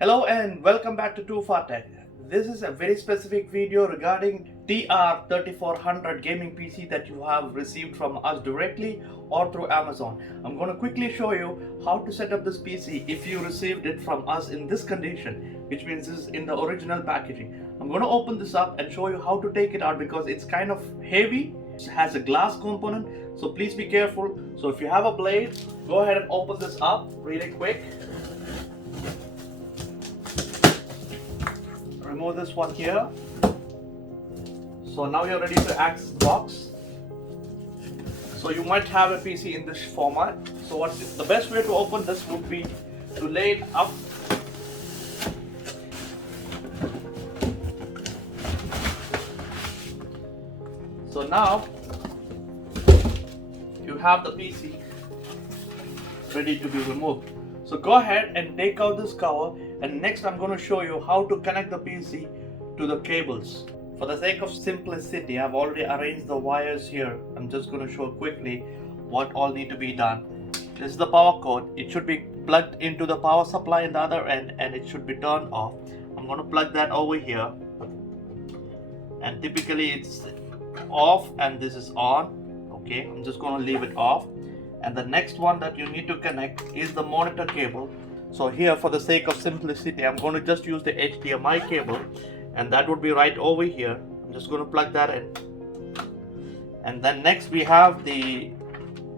Hello and welcome back to Fortnite. This is a very specific video regarding TR-3400 gaming PC that you have received from us directly or through Amazon. I'm going to quickly show you how to set up this PC if you received it from us in this condition, which means this is in the original packaging. I'm going to open this up and show you how to take it out because it's kind of heavy. It has a glass component, so please be careful. So if you have a blade, go ahead and open this up really quick. Remove this one here. So now you're ready to access the box. So you might have a PC in this format. So what's the best way to open this would be to lay it up. So now you have the PC ready to be removed. So go ahead and take out this cover, and next I'm going to show you how to connect the PC to the cables. For the sake of simplicity, I've already arranged the wires here. I'm just going to show quickly what all need to be done. This is the power cord. It should be plugged into the power supply in the other end and it should be turned off. I'm going to plug that over here, and typically it's off and this is on. Okay, I'm just going to leave it off. And the next one that you need to connect is the monitor cable. So here, for the sake of simplicity, I'm going to just use the HDMI cable, and that would be right over here. I'm just going to plug that in. And then next we have the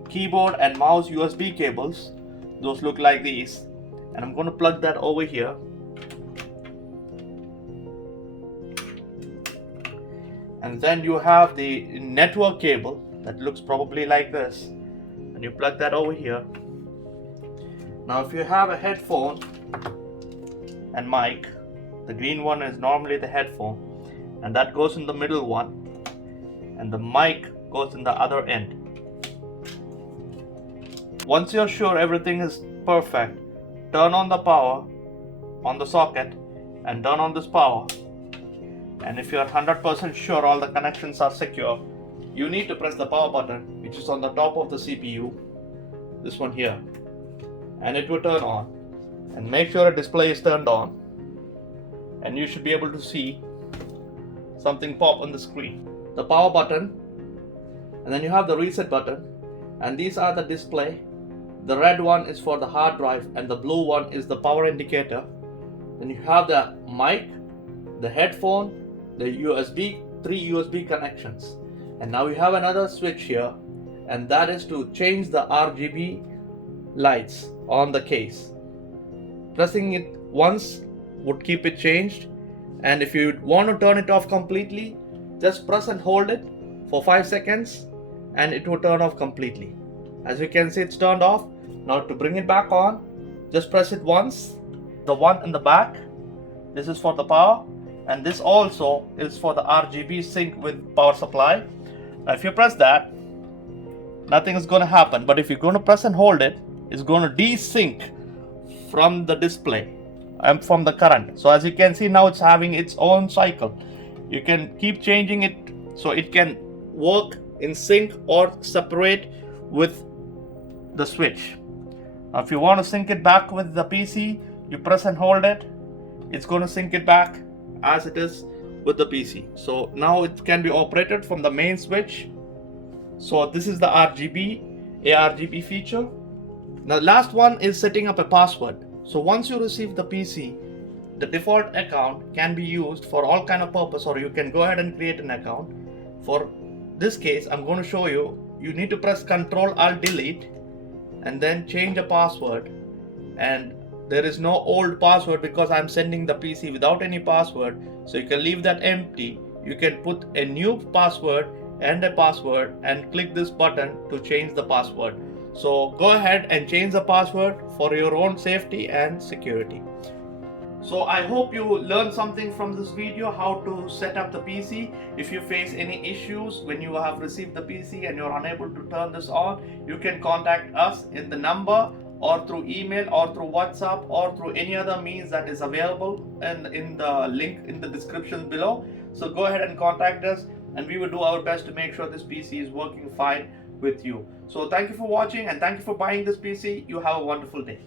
keyboard and mouse USB cables. Those look like these, and I'm going to plug that over here. And then you have the network cable that looks probably like this. You plug that over here. Now if you have a headphone and mic, the green one is normally the headphone, and that goes in the middle one, and the mic goes in the other end. Once you're sure everything is perfect, turn on the power on the socket and turn on this power. And if you're 100% sure all the connections are secure, you need to press the power button, which is on the top of the CPU, this one here, and it will turn on. And make sure a display is turned on, and you should be able to see something pop on the screen. The power button, and then you have the reset button, and these are the display. The red one is for the hard drive and the blue one is the power indicator. Then you have the mic, the headphone, the three USB connections. And now you have another switch here, and that is to change the RGB lights on the case. Pressing it once would keep it changed, and if you want to turn it off completely, just press and hold it for 5 seconds and it will turn off completely. As you can see, it's turned off. Now to bring it back on, just press it once. The one in the back, this is for the power, and this also is for the RGB sync with power supply. Now if you press that, nothing is going to happen, but if you're going to press and hold it, it's going to desync from the display and from the current. So as you can see, now it's having its own cycle. You can keep changing it so it can work in sync or separate with the switch. Now if you want to sync it back with the PC, you press and hold it, it's going to sync it back as it is with the PC. So now it can be operated from the main switch. So this is the ARGB feature. Now the last one is setting up a password. So once you receive the PC, the default account can be used for all kind of purpose, or you can go ahead and create an account. For this case, I'm going to show you. You need to press Ctrl-Alt-Delete and then change a password. And there is no old password because I'm sending the PC without any password. So you can leave that empty. You can put a new password and a password and click this button to change the password. So go ahead and change the password for your own safety and security. So I hope you learned something from this video, how to set up the PC. If you face any issues when you have received the PC and you're unable to turn this on, you can contact us in the number, or through email, or through WhatsApp, or through any other means that is available in the link in the description below. So go ahead and contact us, and we will do our best to make sure this PC is working fine with you. So thank you for watching, and thank you for buying this PC. You have a wonderful day.